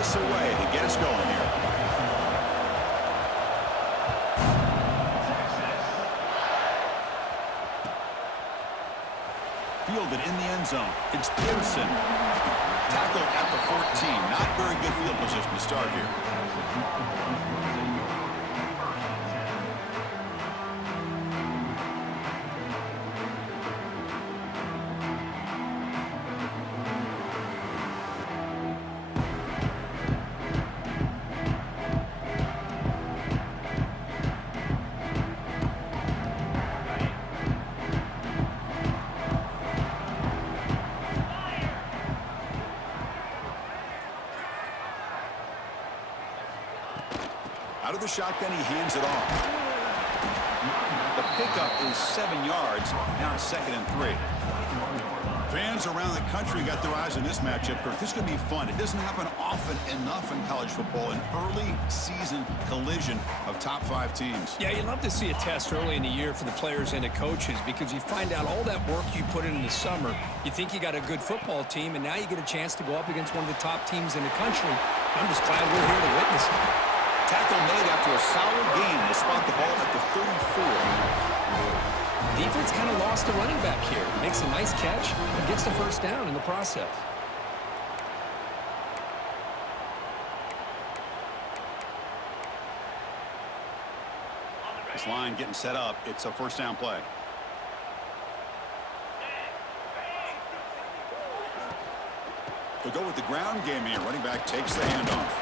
this away to get us going here. Fielded in the end zone. It's Pearson. Tackle at the 14. Not very good field position to start here. Out of the shotgun, he hands it off. The pickup is 7 yards. Now it's 2nd and 3. Fans around the country got their eyes on this matchup. Kirk, this is going to be fun. It doesn't happen often enough in college football, an early season collision of top 5 teams. Yeah, you love to see a test early in the year for the players and the coaches because you find out all that work you put in the summer. You think you got a good football team, and now you get a chance to go up against one of the top teams in the country. I'm just glad we're here to witness it. Tackle made after a solid gain. They spot the ball at the 34. Defense kind of lost a running back here. Makes a nice catch and gets the first down in the process. This line getting set up. It's a first down play. They'll go with the ground game here. Running back takes the handoff.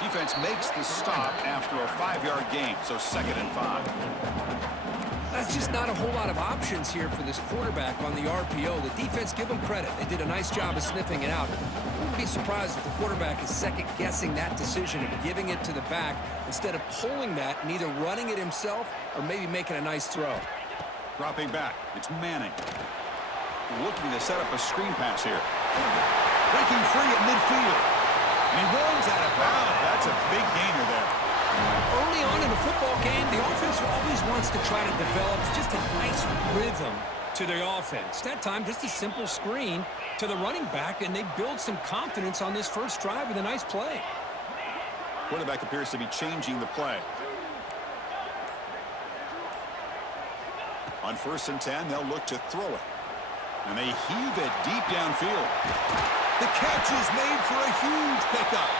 Defense makes the stop after a 5-yard gain, so 2nd and 5. That's just not a whole lot of options here for this quarterback on the RPO. The defense, give them credit. They did a nice job of sniffing it out. I wouldn't be surprised if the quarterback is second-guessing that decision of giving it to the back instead of pulling that and either running it himself or maybe making a nice throw. Dropping back, it's Manning. Looking to set up a screen pass here. Breaking free at midfield. And he runs out of bounds. That's a big gainer there. Early on in the football game, the offense always wants to try to develop just a nice rhythm to their offense. That time, just a simple screen to the running back, and they build some confidence on this first drive with a nice play. Quarterback appears to be changing the play. On 1st and 10, they'll look to throw it. And they heave it deep downfield. The catch is made for a huge pickup.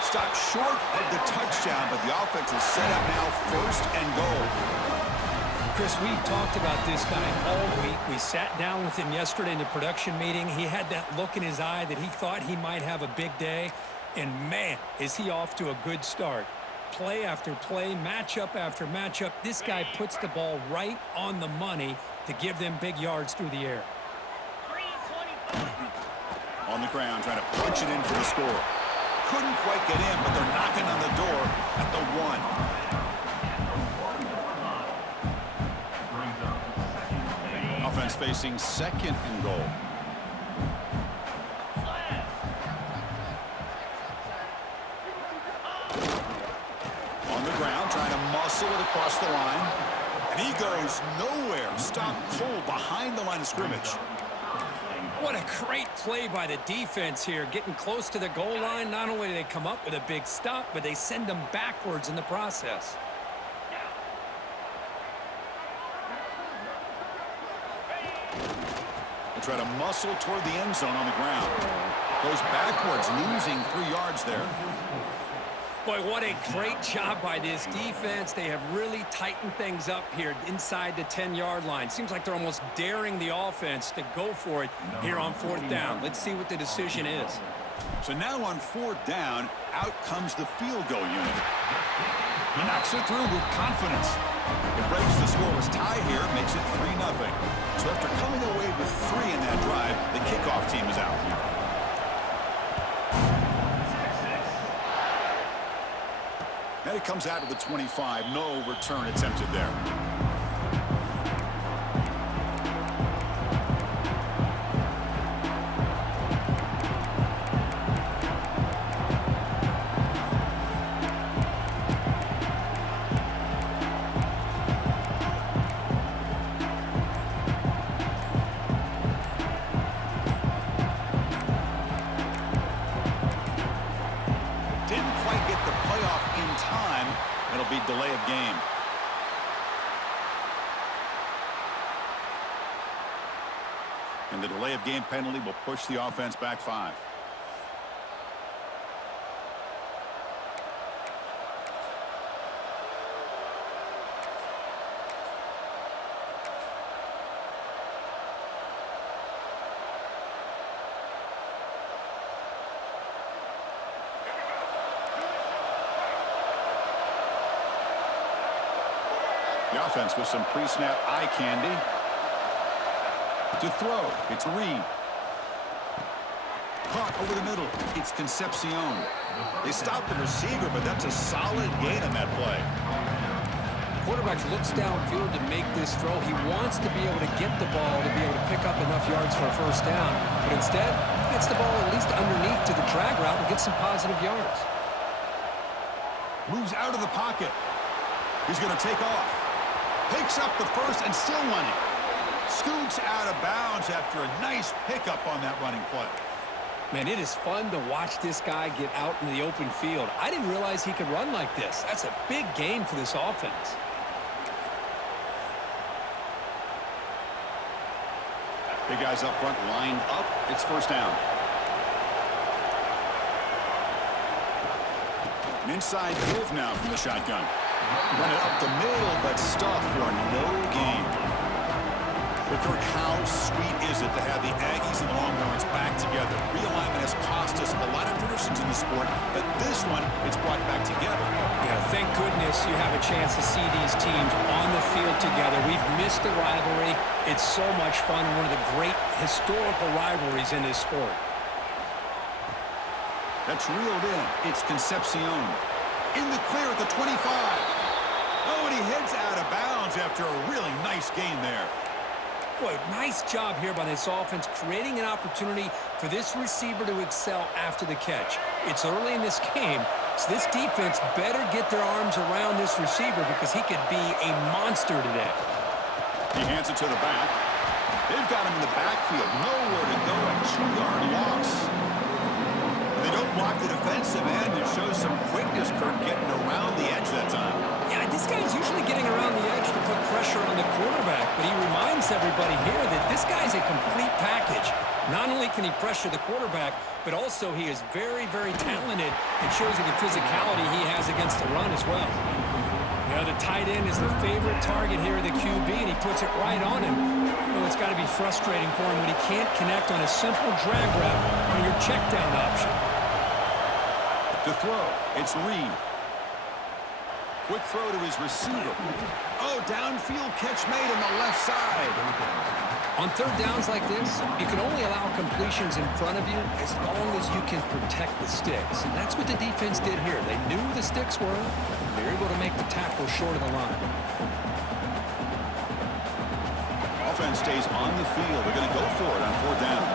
Stopped short of the touchdown, but the offense is set up now 1st and goal. Chris, we've talked about this guy all week. We sat down with him yesterday in the production meeting. He had that look in his eye that he thought he might have a big day. And, man, is he off to a good start. Play after play, matchup after matchup. This guy puts the ball right on the money to give them big yards through the air. On the ground, trying to punch it in for the score. Couldn't quite get in, but they're knocking on the door at the 1. Offense facing 2nd and goal. On the ground, trying to muscle it across the line. And he goes nowhere. Stop cold behind the line of scrimmage. What a great play by the defense here. Getting close to the goal line, not only do they come up with a big stop, but they send them backwards in the process. They try to muscle toward the end zone on the ground. Goes backwards, losing 3 yards there. Boy, what a great job by this defense. They have really tightened things up here inside the 10-yard line. Seems like they're almost daring the offense to go for it here on 4th down. Let's see what the decision is. So now on 4th down, out comes the field goal unit. He knocks it through with confidence. It breaks the scoreless tie here, makes it 3-0. So after coming away with 3 in that drive, the kickoff team is out. And it comes out of the 25. No return attempted there. And the delay of game penalty will push the offense back 5. The offense with some pre-snap eye candy. To throw, it's Reed. Caught over the middle, it's Concepcion. They stopped the receiver, but that's a solid gain on that play. Quarterback looks downfield to make this throw. He wants to be able to get the ball to be able to pick up enough yards for a first down, but instead, he gets the ball at least underneath to the drag route and gets some positive yards. Moves out of the pocket. He's going to take off. Picks up the first and still running. Scoots out of bounds after a nice pickup on that running play. Man, it is fun to watch this guy get out in the open field. I didn't realize he could run like this. That's a big gain for this offense. Big guys up front lined up. It's first down. An inside move now from the shotgun. Run it up the middle, but stuffed for no gain. But Kirk, how sweet is it to have the Aggies and Longhorns back together? Realignment has cost us a lot of traditions in the sport, but this one, it's brought back together. Yeah, thank goodness you have a chance to see these teams on the field together. We've missed the rivalry. It's so much fun, one of the great historical rivalries in this sport. That's reeled in. It's Concepcion. In the clear at the 25. Oh, and he heads out of bounds after a really nice gain there. Boy, nice job here by this offense, creating an opportunity for this receiver to excel after the catch. It's early in this game, so this defense better get their arms around this receiver because he could be a monster today. He hands it to the back. They've got him in the backfield. Nowhere to go. A 2-yard loss. They don't block the defensive end. It shows some quickness, Kirk, getting around the edge that time. Yeah, this guy's usually getting around the edge to put pressure on the quarterback, but he reminds everybody here that this guy's a complete package. Not only can he pressure the quarterback, but also he is very, very talented and shows you the physicality he has against the run as well. Yeah, the tight end is the favorite target here of the QB, and he puts it right on him. You know, it's got to be frustrating for him when he can't connect on a simple drag route on your check down option. To throw, it's Reed. Quick throw to his receiver. Oh, downfield catch made on the left side. On third downs like this, you can only allow completions in front of you as long as you can protect the sticks. And that's what the defense did here. They knew the sticks were. They were able to make the tackle short of the line. Offense stays on the field. They're going to go for it on fourth down.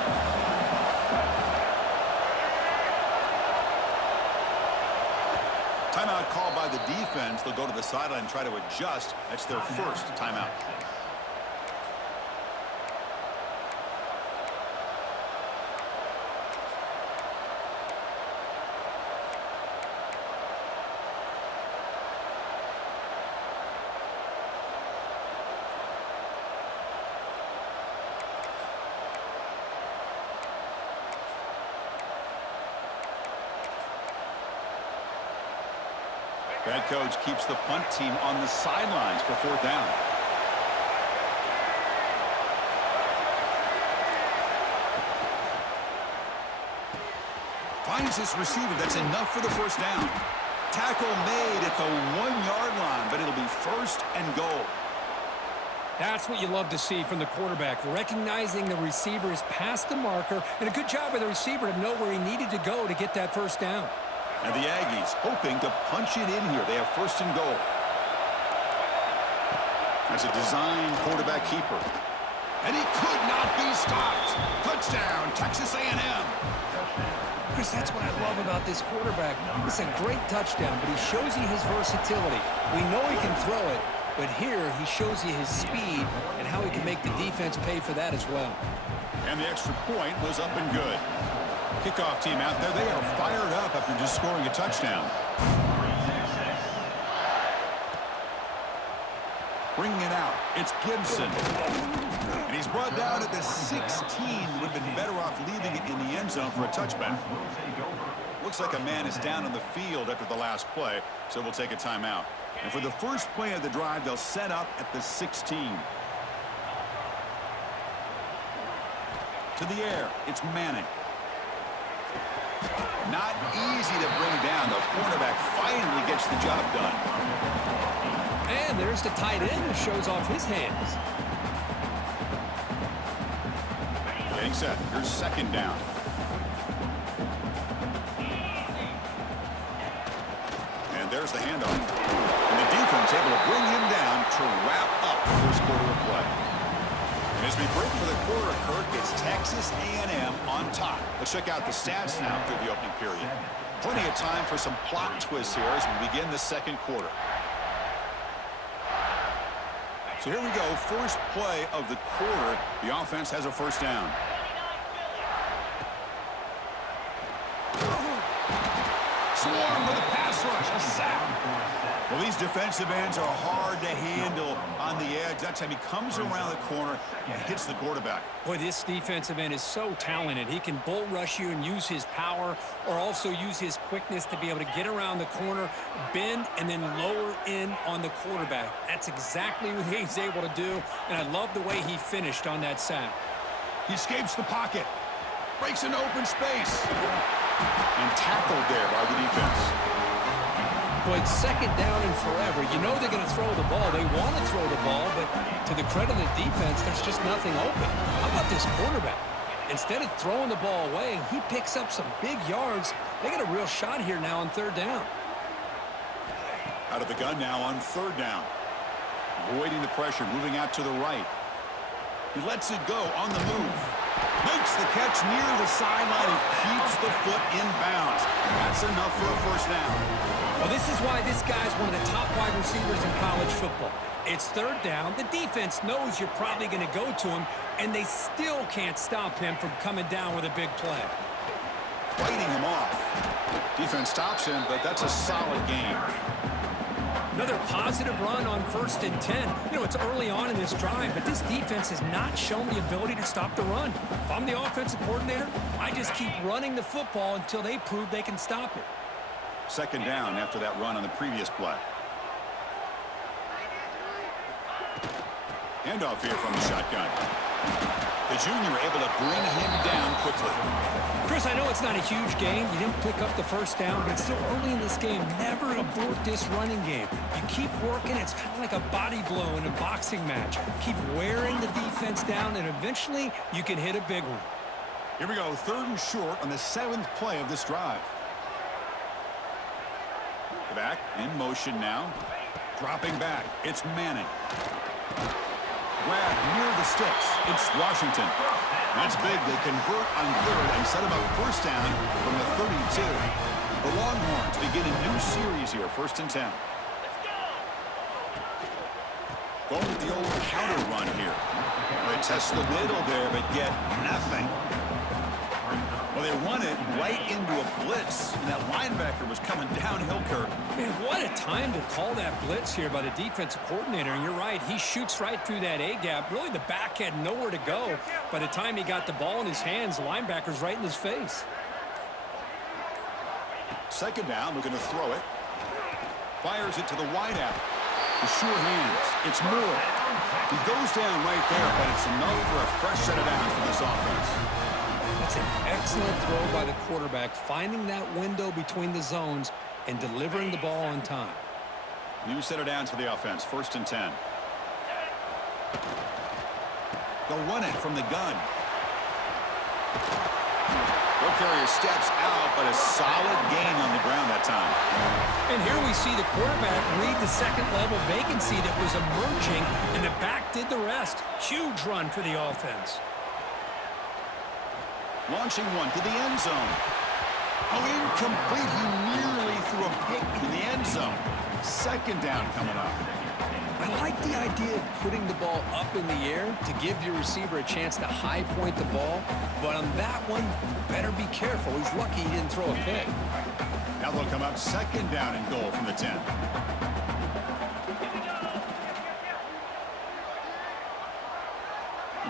Timeout called by the defense. They'll go to the sideline and try to adjust. That's their first timeout. Head coach keeps the punt team on the sidelines for fourth down. Finds this receiver. That's enough for the first down. Tackle made at the 1-yard line, but it'll be first and goal. That's what you love to see from the quarterback, recognizing the receiver is past the marker, and a good job by the receiver to know where he needed to go to get that first down. And the Aggies hoping to punch it in here. They have first and goal. That's a design quarterback keeper. And he could not be stopped. Touchdown, Texas A&M. Chris, that's what I love about this quarterback. It's a great touchdown, but he shows you his versatility. We know he can throw it, but here he shows you his speed and how he can make the defense pay for that as well. And the extra point was up and good. Kickoff team out there, they are fired up after just scoring a touchdown. Bringing it out, it's Gibson. And he's brought down at the 16. Would have been better off leaving it in the end zone for a touchback. Looks like a man is down on the field after the last play, so we'll take a timeout. And for the first play of the drive, they'll set up at the 16. To the air, it's Manning. Not easy to bring down. The cornerback finally gets the job done. And there's the tight end who shows off his hands. Getting set. Here's second down. And there's the handoff. And the defense able to bring him down to wrap up the first quarter of play. And as we break for the quarter, Kirk, it's Texas A&M on top. Let's check out the stats now through the opening period. Plenty of time for some plot twists here as we begin the second quarter. So here we go, first play of the quarter. The offense has a first down. Swarm with a pass rush, a sack. Well, these defensive ends are hard to handle on the edge. That time he comes around the corner and hits the quarterback. Boy, this defensive end is so talented. He can bull rush you and use his power, or also use his quickness to be able to get around the corner, bend, and then lower in on the quarterback. That's exactly what he's able to do, and I love the way he finished on that sack. He escapes the pocket, breaks an open space, and tackled there by the defense. Boy, it's second down and forever. You know they're going to throw the ball. They want to throw the ball, but to the credit of the defense, there's just nothing open. How about this quarterback? Instead of throwing the ball away, he picks up some big yards. They got a real shot here now on third down. Out of the gun now on third down. Avoiding the pressure, moving out to the right. He lets it go on the move. Makes the catch near the sideline and keeps the foot in bounds. That's enough for a first down. Well, this is why this guy's one of the top wide receivers in college football. It's third down. The defense knows you're probably going to go to him, and they still can't stop him from coming down with a big play. Fighting him off. Defense stops him, but that's a solid game. Another positive run on 1st and 10. You know, it's early on in this drive, but this defense has not shown the ability to stop the run. If I'm the offensive coordinator, I just keep running the football until they prove they can stop it. Second down after that run on the previous play. Handoff here from the shotgun. The junior able to bring him down quickly. Chris, I know it's not a huge game. You didn't pick up the first down, but it's still early in this game. Never abort this running game. You keep working. It's kind of like a body blow in a boxing match. Keep wearing the defense down, and eventually you can hit a big one. Here we go, third and short on the 7th play of this drive. Back in motion now. Dropping back. It's Manning. Grab near the sticks. It's Washington. That's big. They convert on third and set him up first down from the 32. The Longhorns begin a new series here, 1st and 10. Going with the old counter run here. They test the middle there, but get nothing. Well, they run it right into a blitz, and that linebacker was coming downhill, Kirk. Man, what a time to call that blitz here by the defensive coordinator. And you're right, he shoots right through that A-gap. Really, the back had nowhere to go. By the time he got the ball in his hands, the linebacker's right in his face. Second down, looking to throw it. Fires it to the wideout. The sure hands. It's Moore. He goes down right there, but it's enough for a fresh set of downs for this offense. That's an excellent throw by the quarterback, finding that window between the zones and delivering the ball on time. New set of downs for the offense, 1st and 10. They'll run it from the gun. Ball carrier steps out, but a solid gain on the ground that time. And here we see the quarterback read the second-level vacancy that was emerging, and the back did the rest. Huge run for the offense. Launching one to the end zone. Oh, incomplete. He nearly threw a pick in the end zone. Second down coming up. I like the idea of putting the ball up in the air to give your receiver a chance to high point the ball. But on that one, better be careful. He's lucky he didn't throw a pick. Now they'll come up second down and goal from the 10.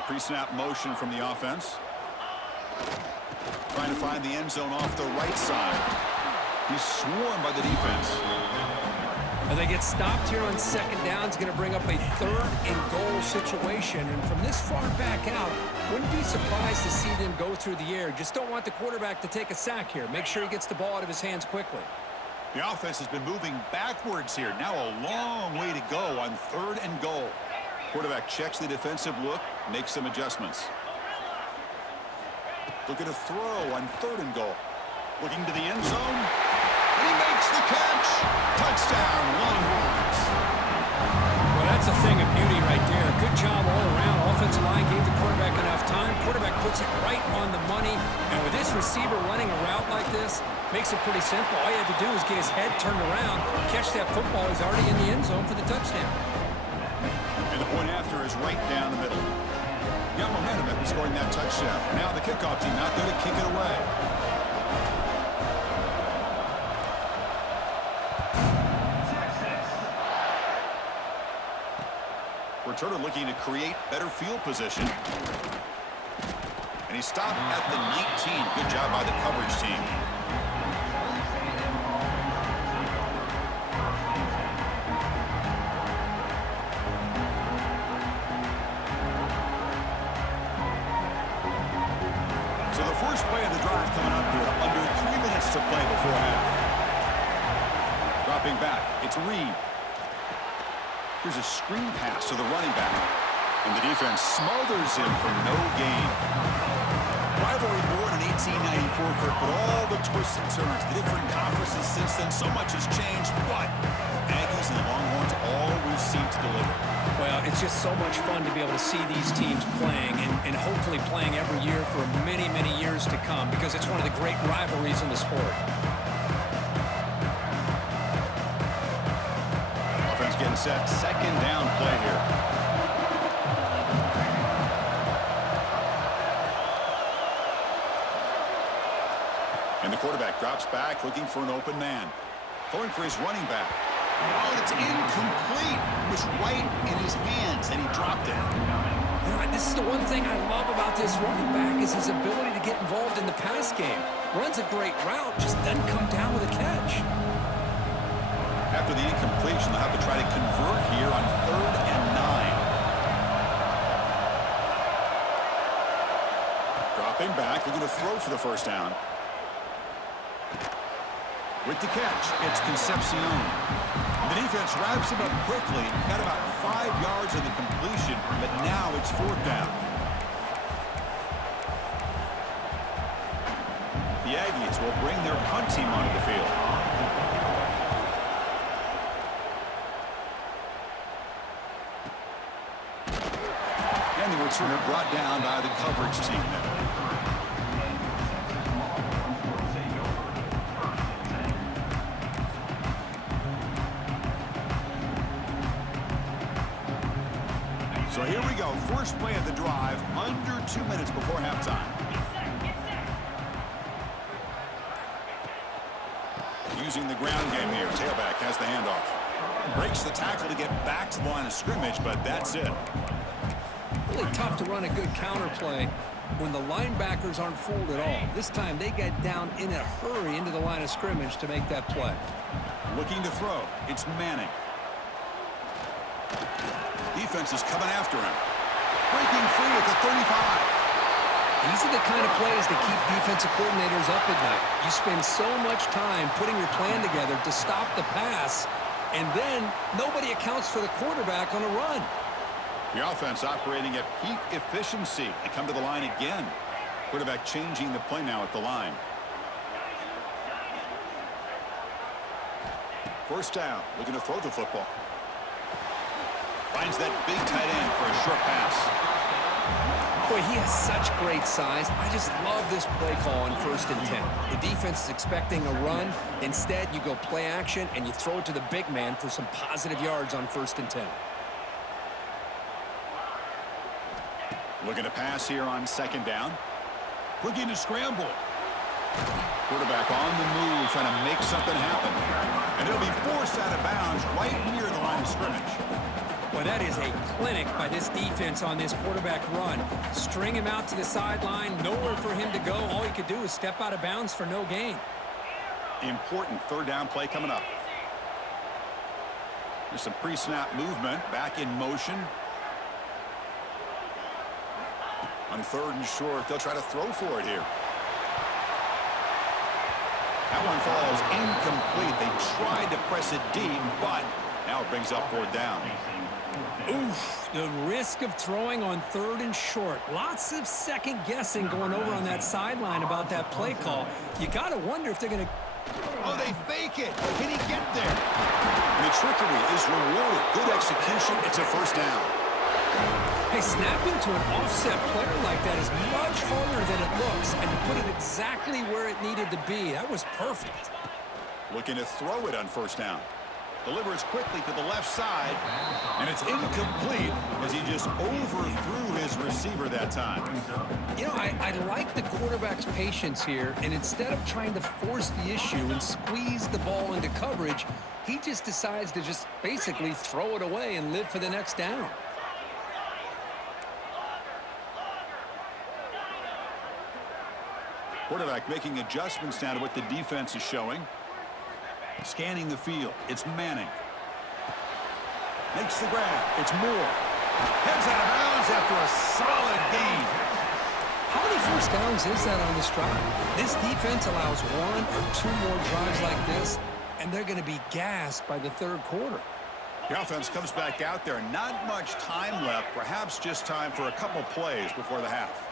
Pre-snap motion from the offense. Trying to find the end zone off the right side. He's swarmed by the defense. They get stopped here on second down. It's going to bring up a 3rd and goal situation. And from this far back out, wouldn't be surprised to see them go through the air. Just don't want the quarterback to take a sack here. Make sure he gets the ball out of his hands quickly. The offense has been moving backwards here. Now a long way to go on 3rd and goal. Quarterback checks the defensive look, makes some adjustments. Look at a throw on 3rd and goal. Looking to the end zone. And he makes the catch. Touchdown, Longhorns. Well, that's a thing of beauty right there. Good job all around. Offensive line gave the quarterback enough time. Quarterback puts it right on the money. And with this receiver running a route like this, makes it pretty simple. All you have to do is get his head turned around, catch that football. He's already in the end zone for the touchdown. And the point after is right down the middle. Got momentum after scoring that touchdown. Now the kickoff team out there to kick it away. Returner looking to create better field position. And he stopped at the 19. Good job by the coverage team. So the first play of the drive coming up here. Under 3 minutes to play before half. Dropping back. It's Reed. Here's a screen pass to the running back. And the defense smothers him for no gain. Rivalry born in 1894, Kirk, but all the twists and turns, the different conferences since then, so much has changed. But Aggies and the Longhorns always seem to deliver. Well, it's just so much fun to be able to see these teams playing and hopefully playing every year for many, many years to come because it's one of the great rivalries in the sport. Getting set, second down play here. And the quarterback drops back, looking for an open man. Throwing for his running back. Oh, and it's incomplete. It was right in his hands, and he dropped it. You know, this is the one thing I love about this running back is his ability to get involved in the pass game. Runs a great route, just doesn't come down with a catch. After the incompletion, they'll have to try to convert here on 3rd and 9. Dropping back, looking to throw for the first down. With the catch, it's Concepcion. And the defense wraps him up quickly. Got about 5 yards of the completion, but now it's 4th down. The Aggies will bring their punt team onto the field. And the returner brought down by the coverage team there. So here we go. First play of the drive, under 2 minutes before halftime. Using the ground game here. Tailback has the handoff. Breaks the tackle to get back to the line of scrimmage, but that's it. Really tough to run a good counter play when the linebackers aren't fooled at all. This time they get down in a hurry into the line of scrimmage to make that play. Looking to throw. It's Manning. Defense is coming after him. Breaking free at the 35. These are the kind of plays that keep defensive coordinators up at night. You spend so much time putting your plan together to stop the pass, and then nobody accounts for the quarterback on a run. The offense operating at peak efficiency. They come to the line again. Quarterback changing the play now at the line. First down, looking to throw the football. Finds that big tight end for a short pass. Boy, he has such great size. I just love this play call on 1st and 10. The defense is expecting a run. Instead, you go play action, and you throw it to the big man for some positive yards on 1st and 10. Looking to pass here on 2nd down. Looking to scramble. Quarterback on the move, trying to make something happen. And it'll be forced out of bounds right near the line of scrimmage. Well, that is a clinic by this defense on this quarterback run. String him out to the sideline, nowhere for him to go. All he could do is step out of bounds for no gain. Important third down play coming up. There's some pre-snap movement, back in motion. On 3rd and short, they'll try to throw for it here. That one falls incomplete. They tried to press it deep, but now it brings up 4th down. Oof, the risk of throwing on 3rd and short. Lots of second guessing going over on that sideline about that play call. You got to wonder if they're going to... Oh, they fake it. Can he get there? And the trickery is rewarded. Good execution. It's a 1st down. Hey, snapping to an offset player like that is much harder than it looks, and to put it exactly where it needed to be, that was perfect. Looking to throw it on 1st down. Delivers quickly to the left side, and it's incomplete as he just overthrew his receiver that time. You know, I like the quarterback's patience here, and instead of trying to force the issue and squeeze the ball into coverage, he just decides to just basically throw it away and live for the next down. Quarterback making adjustments now to what the defense is showing. Scanning the field. It's Manning. Makes the grab. It's Moore. Heads out of bounds after a solid gain. How many 1st downs is that on this drive? This defense allows 1 or 2 more drives like this, and they're going to be gassed by the 3rd quarter. The offense comes back out there. Not much time left. Perhaps just time for a couple plays before the half.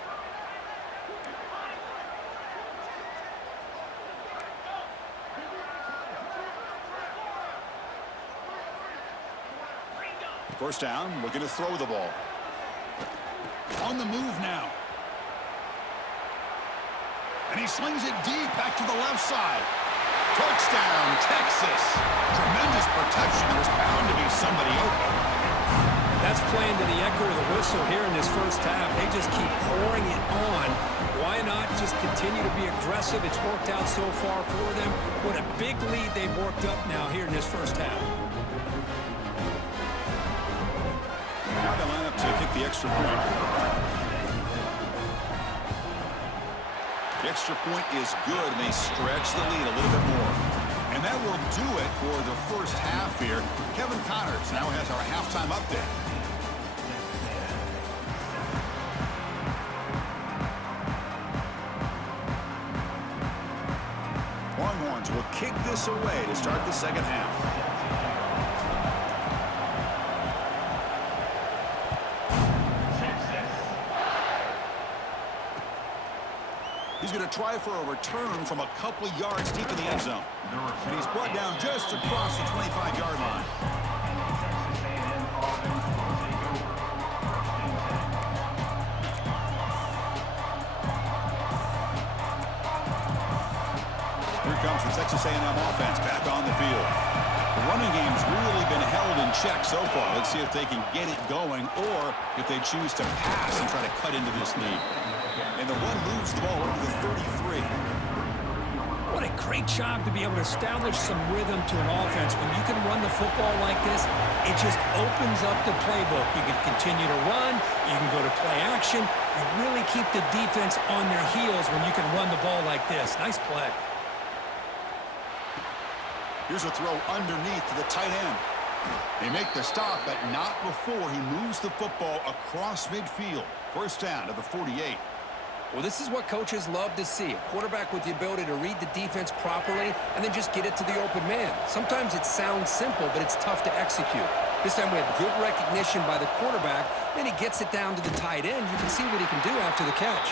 First down, looking to throw the ball. On the move now. And he slings it deep back to the left side. Touchdown, Texas. Tremendous protection. There's bound to be somebody open. That's playing to the echo of the whistle here in this 1st half. They just keep pouring it on. Why not just continue to be aggressive? It's worked out so far for them. What a big lead they've worked up now here in this 1st half. Now they line up to kick the extra point. The extra point is good, and they stretch the lead a little bit more. And that will do it for the 1st half here. Kevin Connors now has our halftime update. Longhorns will kick this away to start the 2nd half. He's going to try for a return from a couple yards deep in the end zone. And he's brought down just across the 25-yard line. Here comes the Texas A&M offense back on the field. The running game's really been held in check so far. Let's see if they can get it going or if they choose to pass and try to cut into this lead. And the run moves the ball over the 33. What a great job to be able to establish some rhythm to an offense. When you can run the football like this, it just opens up the playbook. You can continue to run. You can go to play action. You really keep the defense on their heels when you can run the ball like this. Nice play. Here's a throw underneath to the tight end. They make the stop, but not before he moves the football across midfield. 1st down to the 48. Well, this is what coaches love to see. A quarterback with the ability to read the defense properly and then just get it to the open man. Sometimes it sounds simple, but it's tough to execute. This time we have good recognition by the quarterback. Then he gets it down to the tight end. You can see what he can do after the catch.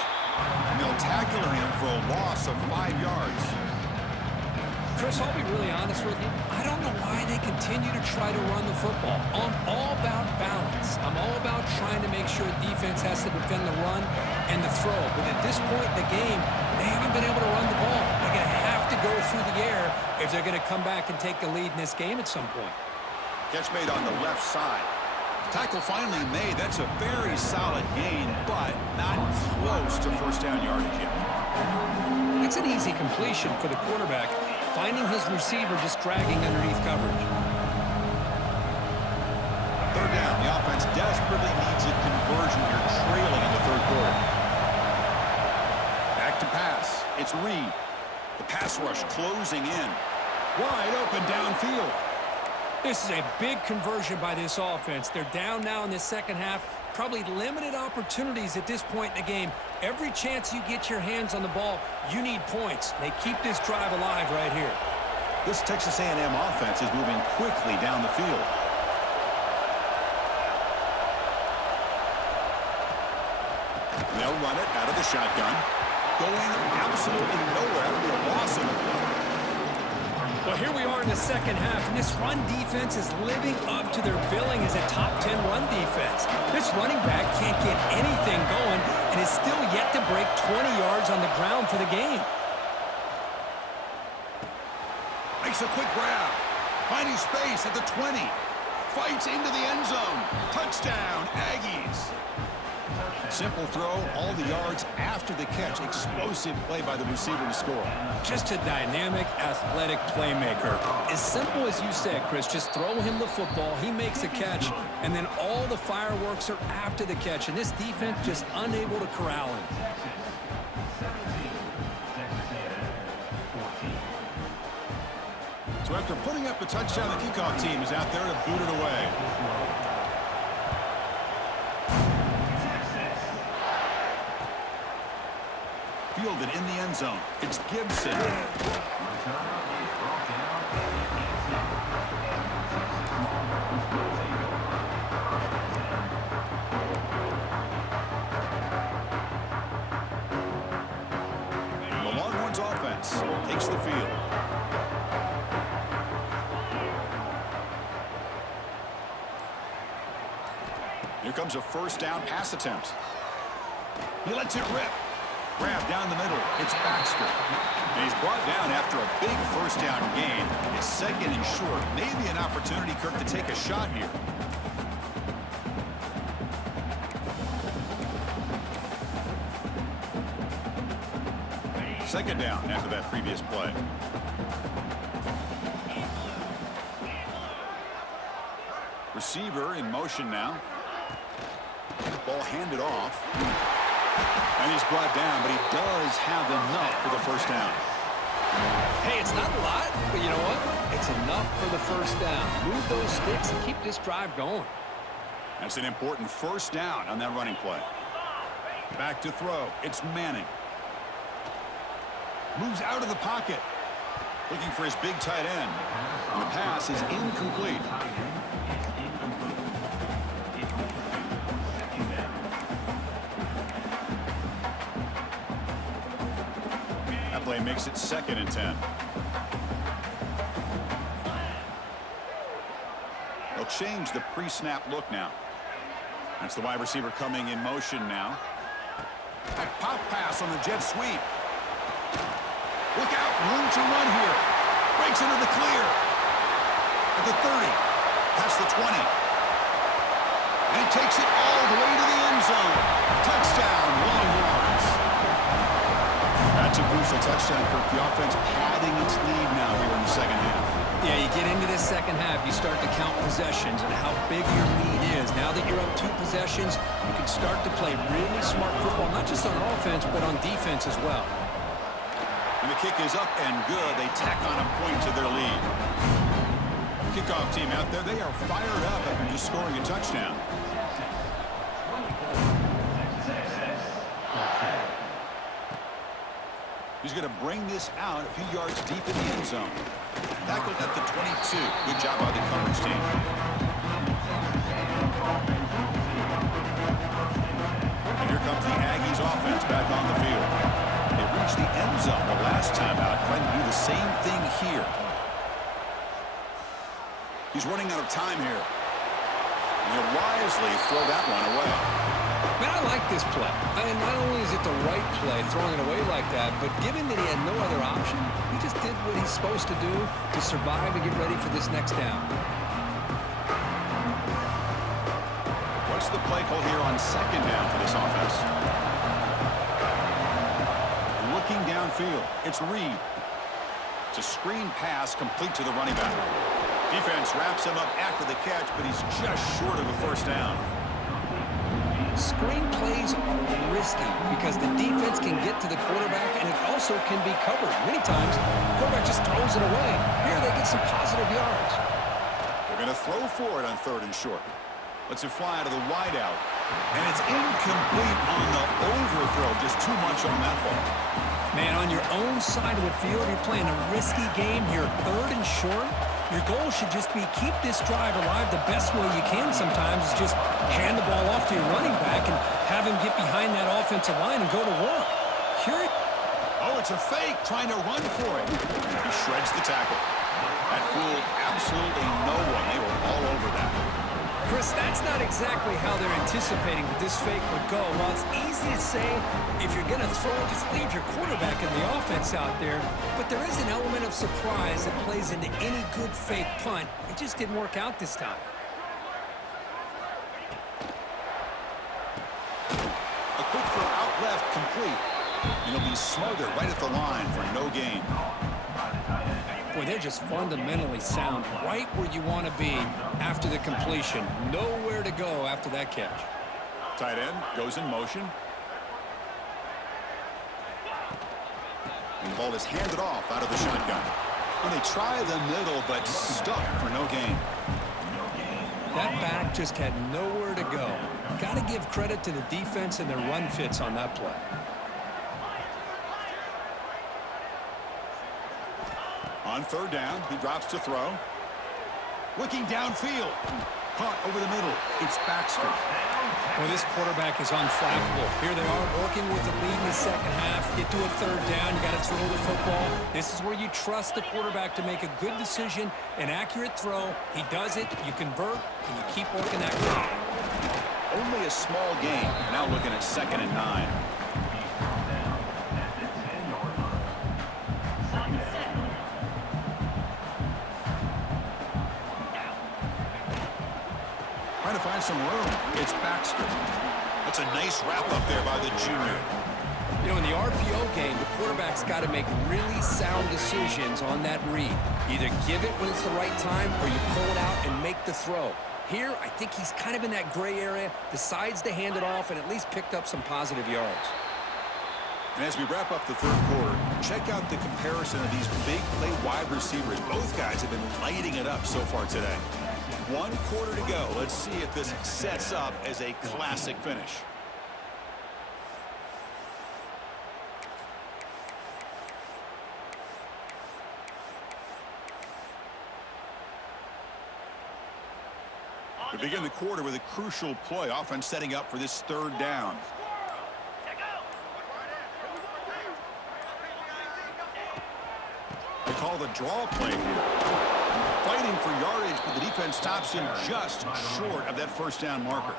And they'll tackle him for a loss of 5 yards. Chris, I'll be really honest with you. I don't know why they continue to try to run the football. I'm all about balance. I'm all about trying to make sure defense has to defend the run and the throw. But at this point in the game, they haven't been able to run the ball. They're going to have to go through the air if they're going to come back and take the lead in this game at some point. Catch made on the left side. Tackle finally made. That's a very solid gain, but not close to 1st down yardage yet. It's an easy completion for the quarterback, finding his receiver just dragging underneath coverage. Third down. The offense desperately needs a conversion here, trailing in the third quarter. Back to pass. It's Reed. The pass rush closing in. Wide open downfield. This is a big conversion by this offense. They're down now in the second half. Probably limited opportunities at this point in the game. Every chance you get your hands on the ball, you need points. They keep this drive alive right here. This Texas A&M offense is moving quickly down the field. They'll run it out of the shotgun. Going absolutely nowhere. A loss of the play. Well, here we are in the second half, and this run defense is living up to their billing as a top 10 run defense. This running back can't get anything going and is still yet to break 20 yards on the ground for the game. Makes a quick grab. Finding space at the 20. Fights into the end zone. Touchdown, Aggies. Simple throw, all the yards after the catch. Explosive play by the receiver to score. Just a dynamic, athletic playmaker. As simple as you said, Chris, just throw him the football, he makes a catch, and then all the fireworks are after the catch, and this defense just unable to corral him. So after putting up the touchdown, the kickoff team is out there to boot it away. Fielded in the end zone. It's Gibson. The Longhorns offense takes the field. Here comes a first down pass attempt. He lets it rip. Grab down the middle. It's Baxter. And he's brought down after a big first down gain. It's second and short. Maybe an opportunity, Kirk, to take a shot here. Second down after that previous play. Receiver in motion now. Ball handed off. And he's brought down, but he does have enough for the first down. Hey, it's not a lot, but you know what? It's enough for the first down. Move those sticks and keep this drive going. That's an important first down on that running play. Back to throw. It's Manning. Moves out of the pocket. Looking for his big tight end. And the pass is incomplete. Play makes it 2nd and 10. They'll change the pre-snap look now. That's the wide receiver coming in motion now. A pop pass on the jet sweep. Look out, room to run here. Breaks into the clear. At the 30, past the 20. And he takes it all the way to the end zone. Touchdown, Longhorns. That's a crucial touchdown, Kirk. The offense padding its lead now here in the second half. Yeah, you get into this second half, you start to count possessions and how big your lead is. Now that you're up 2 possessions, you can start to play really smart football, not just on offense, but on defense as well. And the kick is up and good. They tack on a point to their lead. Kickoff team out there, they are fired up after just scoring a touchdown. He's going to bring this out a few yards deep in the end zone. Tackled at the 22. Good job by the coverage team. And here comes the Aggies offense back on the field. They reached the end zone the last time out, trying to do the same thing here. He's running out of time here. And he'll wisely throw that one away. Man, I like this play. I mean, not only is it the right play, throwing it away like that, but given that he had no other option, he just did what he's supposed to do to survive and get ready for this next down. What's the play call here on second down for this offense? It's Reed. It's a screen pass complete to the running back. Defense wraps him up after the catch, but he's just short of a first down. Screen plays are risky because the defense can get to the quarterback, and it also can be covered. Many times, the quarterback just throws it away. Here they get some positive yards. They're going to throw for it on 3rd and short. Lets it fly out of the wideout. And it's incomplete on the overthrow. Just too much on that ball. Man, on your own side of the field, you're playing a risky game here. 3rd and short. Your goal should just be keep this drive alive the best way you can sometimes is just hand the ball off to your running back and have him get behind that offensive line and go to work. Here Oh, it's a fake, trying to run for it. He shreds the tackle. That fooled absolutely no one. They were all over that. Chris, that's not exactly how they're anticipating that this fake would go. While it's easy to say, if you're going to throw, just leave your quarterback and the offense out there. But there is an element of surprise that plays into any good fake punt. It just didn't work out this time. A quick throw out left, complete. And he'll be smothered right at the line for no gain. Boy, they're just fundamentally sound right where you want to be after the completion. Nowhere to go after that catch. Tight end goes in motion. And the ball is handed off out of the shotgun. And they try the middle, but stuck for no gain. That back just had nowhere to go. Got to give credit to the defense and their run fits on that play. On 3rd down, he drops to throw. Looking downfield. Caught over the middle. It's Baxter. Well, this quarterback is unflappable. Here they are working with the lead in the second half. Get to a 3rd down. You got to throw the football. This is where you trust the quarterback to make a good decision, an accurate throw. He does it. You convert, and you keep working that clock. Only a small gain. Now looking at 2nd and 9. Trying to find some room. It's Baxter. That's a nice wrap up there by the junior. You know, in the RPO game, the quarterback's got to make really sound decisions on that read. Either give it when it's the right time or you pull it out and make the throw. Here, I think he's kind of in that gray area, decides to hand it off and at least picked up some positive yards. And as we wrap up the 3rd quarter, check out the comparison of these big play wide receivers. Both guys have been lighting it up so far today. 1 quarter to go. Let's see if this sets up as a classic finish. We begin the quarter with a crucial play. Offense setting up for this 3rd down. They call the draw play here. Fighting for yardage, but the defense stops him just short of that 1st down marker.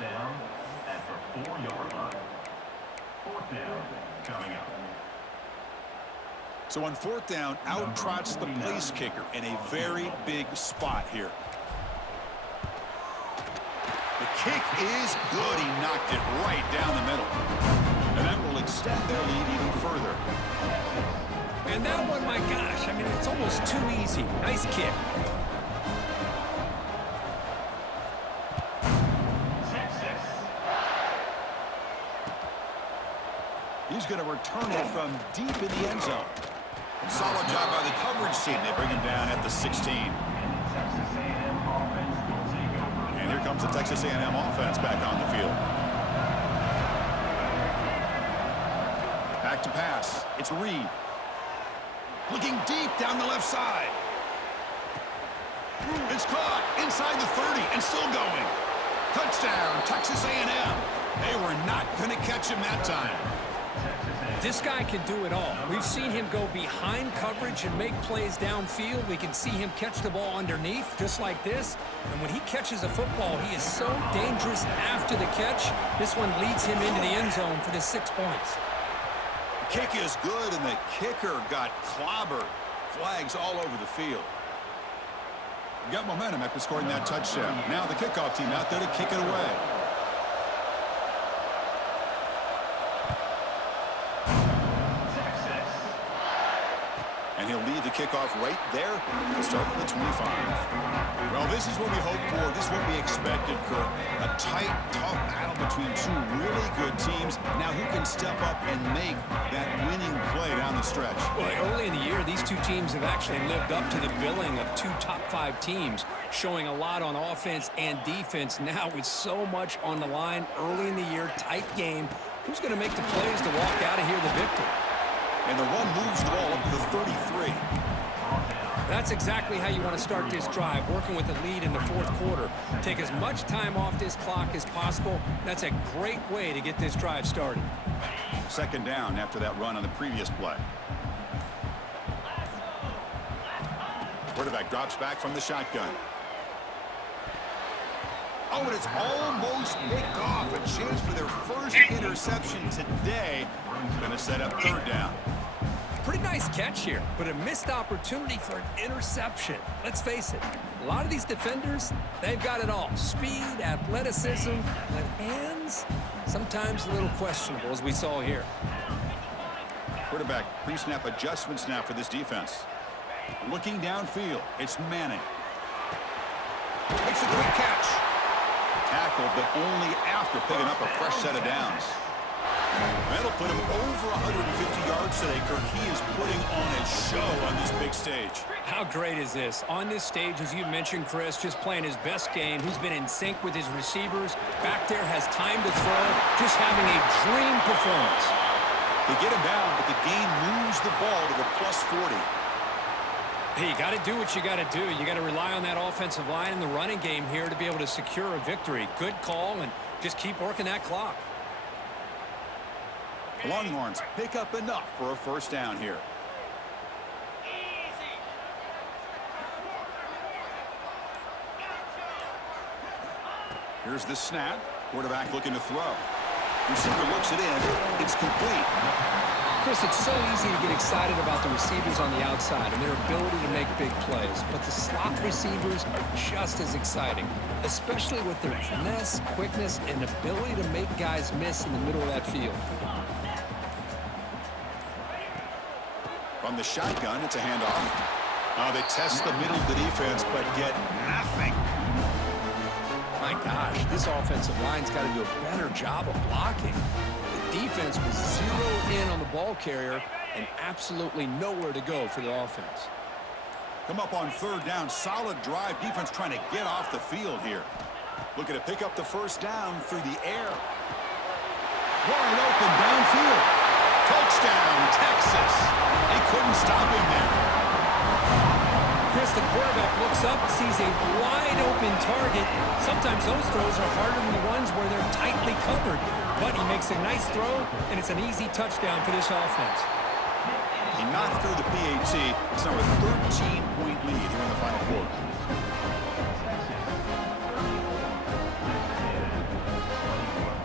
So on 4th down, out trots the place kicker in a very big spot here. The kick is good. He knocked it right down the middle. And that will extend their lead even further. And that one, my gosh, I mean, it's almost too easy. Nice kick. He's going to return it from deep in the end zone. Solid job by the coverage team. They bring him down at the 16. And here comes the Texas A&M offense back on the field. Back to pass. It's Reed. Looking deep down the left side. It's caught inside the 30 and still going. Touchdown, Texas A&M. They were not going to catch him that time. This guy can do it all. We've seen him go behind coverage and make plays downfield. We can see him catch the ball underneath, just like this. And when he catches a football, he is so dangerous after the catch. This one leads him into the end zone for the 6 points. The kick is good, and the kicker got clobbered. Flags all over the field. Got momentum after scoring that touchdown. Now the kickoff team out there to kick it away. And he'll lead the kickoff right there. He'll start from the 25. Well, this is what we hoped for. This is what we expected, Kirk. A tight, tough battle between two really good teams. Now, who can step up and make that winning play down the stretch? Well, early in the year, these two teams have actually lived up to the billing of two top-5 teams, showing a lot on offense and defense. Now, with so much on the line early in the year, tight game, who's going to make the plays to walk out of here the victor? And the run moves the ball up to the 33. That's exactly how you want to start this drive, working with the lead in the fourth quarter. Take as much time off this clock as possible. That's a great way to get this drive started. Second down after that run on the previous play. Quarterback drops back from the shotgun. Oh, and it's almost picked off. A chance for their first interception today. Going to set up third down. Pretty nice catch here, but a missed opportunity for an interception. Let's face it, a lot of these defenders, they've got it all. Speed, athleticism, but hands, sometimes a little questionable, as we saw here. Quarterback pre-snap adjustments now for this defense. Looking downfield, it's Manning. Makes a quick catch. Tackle, but only after picking up a fresh set of downs. That'll put him over 150 yards today, Kirk. He is putting on a show on this big stage. How great is this? On this stage, as you mentioned, Chris, just playing his best game. He's been in sync with his receivers. Back there, has time to throw. Just having a dream performance. They get him down, but the game moves the ball to the plus 40. Hey, you got to do what you got to do. You got to rely on that offensive line and the running game here to be able to secure a victory. Good call, and just keep working that clock. Longhorns pick up enough for a first down here. Here's the snap. Quarterback looking to throw. Receiver looks it in. It's complete. Chris, it's so easy to get excited about the receivers on the outside and their ability to make big plays, but the slot receivers are just as exciting, especially with their finesse, quickness, and ability to make guys miss in the middle of that field. From the shotgun, it's a handoff. They test the middle of the defense, but get nothing. My gosh, this offensive line's got to do a better job of blocking. The defense was zeroed in on the ball carrier and absolutely nowhere to go for the offense. Come up on third down. Solid drive. Defense trying to get off the field here. Looking to pick up the first down through the air. Wide open downfield. Touchdown, Texas. They couldn't stop him there. Chris, the quarterback looks up, sees a wide-open target. Sometimes those throws are harder than the ones where they're tightly covered. But he makes a nice throw, and it's an easy touchdown for this offense. He knocked through the PAT. It's now a 13-point lead here in the final quarter.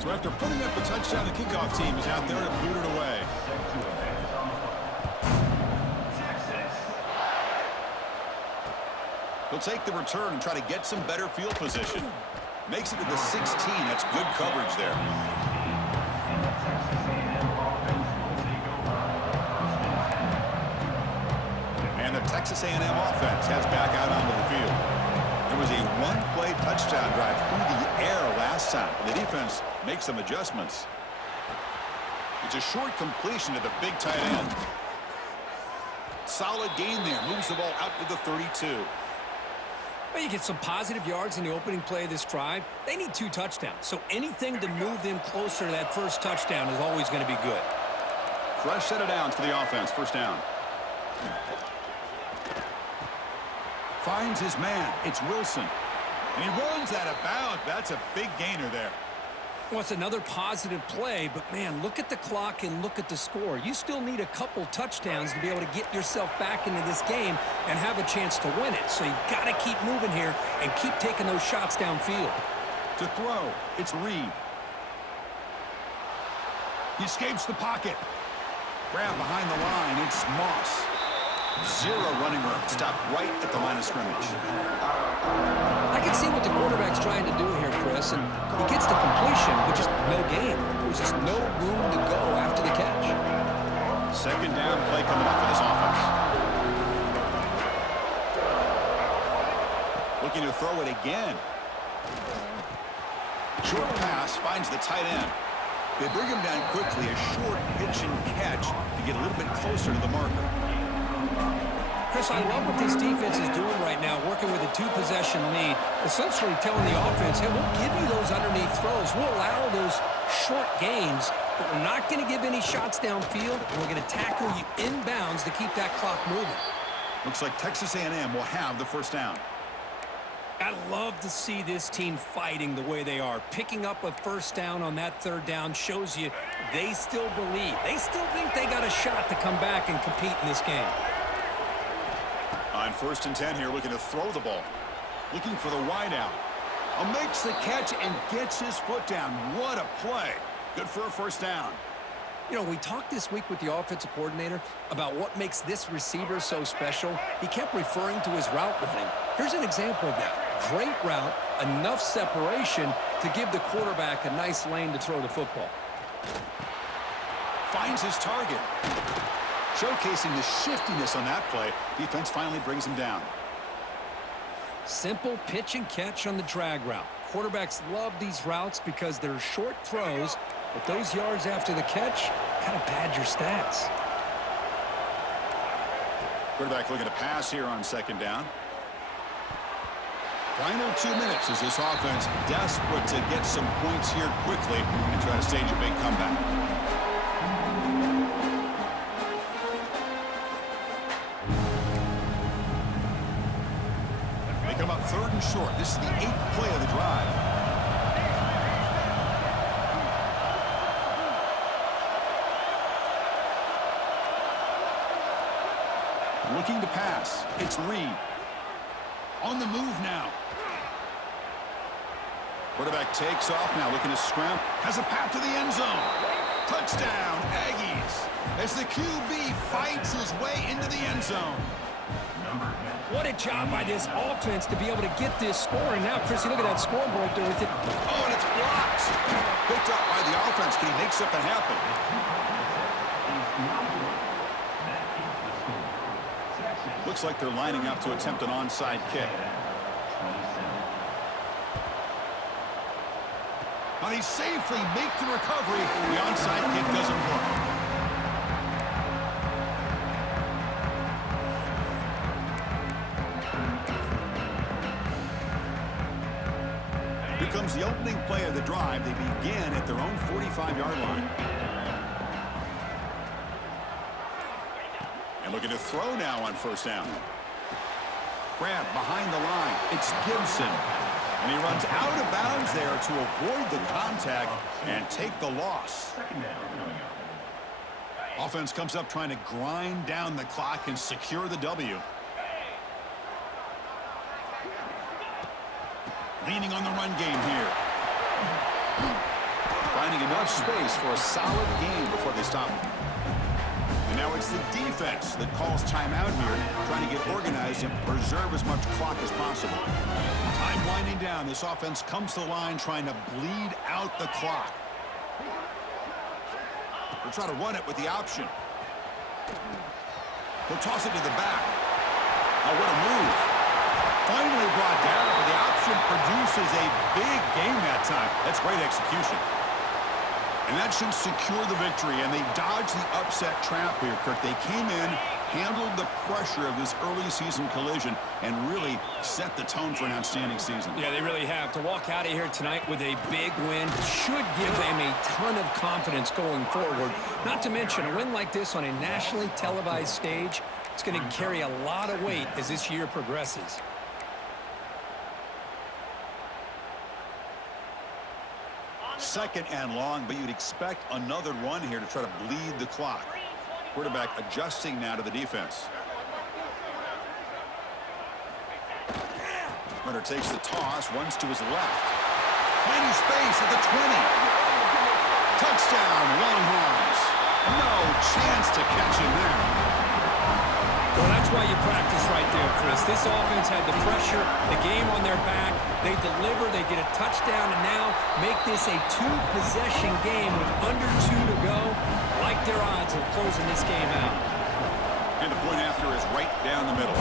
So after putting up the touchdown, the kickoff team is out there to boot it away. He'll take the return and try to get some better field position. Makes it to the 16. That's good coverage there. And the Texas A&M offense heads back out onto the field. There was a one-play touchdown drive through the air last time. The defense makes some adjustments. It's a short completion to the big tight end. Solid gain there. Moves the ball out to the 32. Well, you get some positive yards in the opening play of this drive. They need 2 touchdowns, so anything to move them closer to that first touchdown is always going to be good. Fresh set of downs for the offense. First down. Finds his man. It's Wilson. And he runs out of bounds. That's a big gainer there. Well, it's another positive play, but, man, look at the clock and look at the score. You still need a couple touchdowns to be able to get yourself back into this game and have a chance to win it. So you've got to keep moving here and keep taking those shots downfield. To throw, it's Reed. He escapes the pocket. Grab behind the line, it's Moss. 0 running room. Stopped right at the line of scrimmage. I can see what the quarterback's trying to do here, Chris, and he gets the completion, but just no gain. There's just no room to go after the catch. Second down play coming up for this offense. Looking to throw it again. Short pass finds the tight end. They bring him down quickly, a short pitch and catch to get a little bit closer to the marker. Chris, I love what this defense is doing right now, working with a two-possession lead, essentially telling the offense, hey, we'll give you those underneath throws. We'll allow those short gains, but we're not going to give any shots downfield, and we're going to tackle you inbounds to keep that clock moving. Looks like Texas A&M will have the first down. I love to see this team fighting the way they are. Picking up a first down on that third down shows you they still believe. They still think they got a shot to come back and compete in this game. On 1st and 10 here, looking to throw the ball. Looking for the wide out. Makes the catch and gets his foot down. What a play. Good for a first down. You know, we talked this week with the offensive coordinator about what makes this receiver so special. He kept referring to his route running. Here's an example of that. Great route, enough separation to give the quarterback a nice lane to throw the football. Finds his target. Showcasing the shiftiness on that play. Defense finally brings him down. Simple pitch and catch on the drag route. Quarterbacks love these routes because they're short throws, but those yards after the catch kind of pad your stats. Quarterback looking to pass here on 2nd down. Final 2 minutes as this offense desperate to get some points here quickly and try to stage a big comeback. They come up 3rd and short. This is the 8th play of the drive. Looking to pass. It's Reed. On the move now. Quarterback takes off now, looking to scramble. Has a path to the end zone. Touchdown, Aggies. As the QB fights his way into the end zone. What a job by this offense to be able to get this score. And now, Chrissy, look at that scoreboard there with it. Oh, and it's blocked. Picked up by the offense. Can he make something happen? Looks like they're lining up to attempt an onside kick. Now they safely make the recovery. The onside kick doesn't work. Here comes the opening play of the drive. They begin at their own 45-yard line. And looking to throw now on 1st down. Grab behind the line. It's Gibson. And he runs out of bounds there to avoid the contact and take the loss. Offense comes up trying to grind down the clock and secure the W. Leaning on the run game here. Finding enough space for a solid game before they stop him. And now it's the defense that calls timeout here, trying to get organized and preserve as much clock as possible. Time winding down. This offense comes to the line trying to bleed out the clock. They'll try to run it with the option. He'll toss it to the back. Oh, what a move. Finally brought down, but the option produces a big game that time. That's great execution. And that should secure the victory, and they dodged the upset trap here, Kirk. They came in, handled the pressure of this early season collision, and really set the tone for an outstanding season. Yeah, they really have. To walk out of here tonight with a big win should give them a ton of confidence going forward. Not to mention, a win like this on a nationally televised stage, it's going to carry a lot of weight as this year progresses. Second and long, but you'd expect another run here to try to bleed the clock. Quarterback adjusting now to the defense. Runner takes the toss, runs to his left. Finding space at the 20. Touchdown, Longhorns. No chance to catch him there. Well, that's why you practice right there, Chris. This offense had the pressure, the game on their back. They deliver, they get a touchdown, and now make this a two-possession game with under 2 to go. Like their odds of closing this game out. And the point after is right down the middle.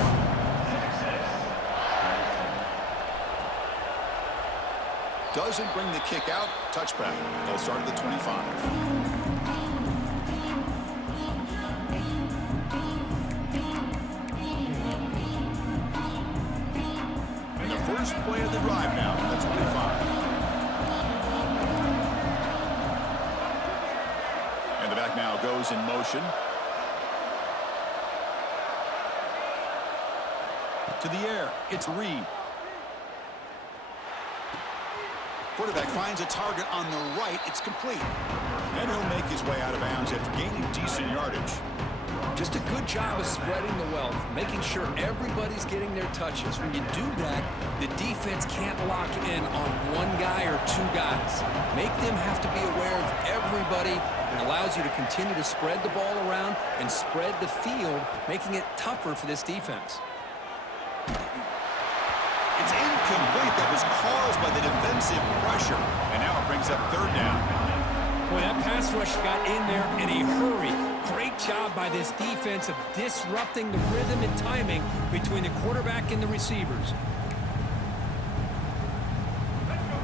doesn't bring the kick out. Touchback. They'll start at the 25. And the first play of the drive now from the 25. And the back now goes in motion. To the air. It's Reed. Quarterback finds a target on the right. It's complete. And he'll make his way out of bounds after gaining decent yardage. Just a good job of spreading the wealth, making sure everybody's getting their touches. When you do that, the defense can't lock in on one guy or two guys. Make them have to be aware of everybody. It allows you to continue to spread the ball around and spread the field, making it tougher for this defense. It's incomplete. That was caused by the defensive pressure. And now it brings up third down. Boy, that pass rush got in there in a hurry. Great job by this defense of disrupting the rhythm and timing between the quarterback and the receivers.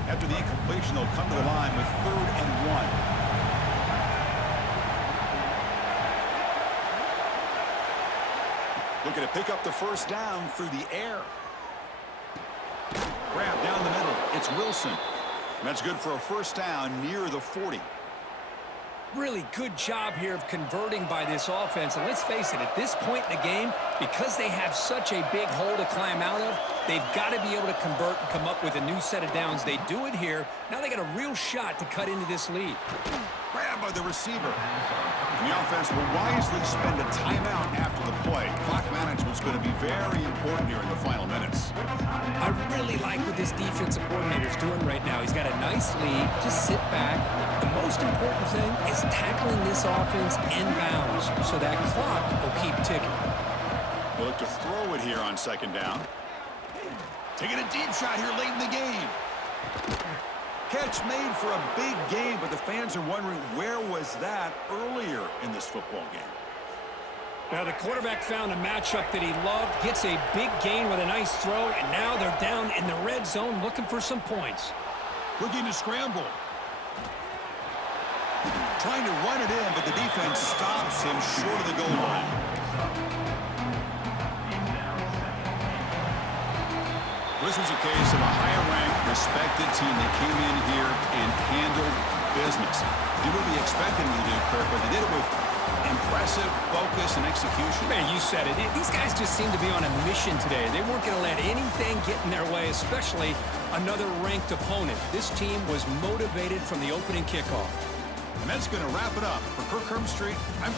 After the incompletion, they'll come to the line with 3rd and 1. Looking to pick up the first down through the air. Grab down the middle. It's Wilson. And that's good for a first down near the 40. Really good job here of converting by this offense. And let's face it, at this point in the game, because they have such a big hole to climb out of, they've got to be able to convert and come up with a new set of downs. They do it here. Now they got a real shot to cut into this lead. Grab by the receiver. And the offense will wisely spend a timeout after the play. Clock management's going to be very important here in the final minutes. I really like what this defensive coordinator's doing right now. He's got a nice lead. Just sit back. The most important thing is tackling this offense inbounds so that clock will keep ticking. They'll look to throw it here on second down. Taking a deep shot here late in the game. Catch made for a big game, but the fans are wondering where was that earlier in this football game. Now the quarterback found a matchup that he loved, gets a big gain with a nice throw, and now they're down in the red zone looking for some points. Looking to scramble. Trying to run it in, but the defense stops him short of the goal line. This was a case of a higher-ranked, respected team that came in here and handled business. Did what we expected them to do, Kirk, but they did it with impressive focus and execution. Man, you said it. These guys just seem to be on a mission today. They weren't going to let anything get in their way, especially another ranked opponent. This team was motivated from the opening kickoff. And that's going to wrap it up. For Kirk Herbstreit, I'm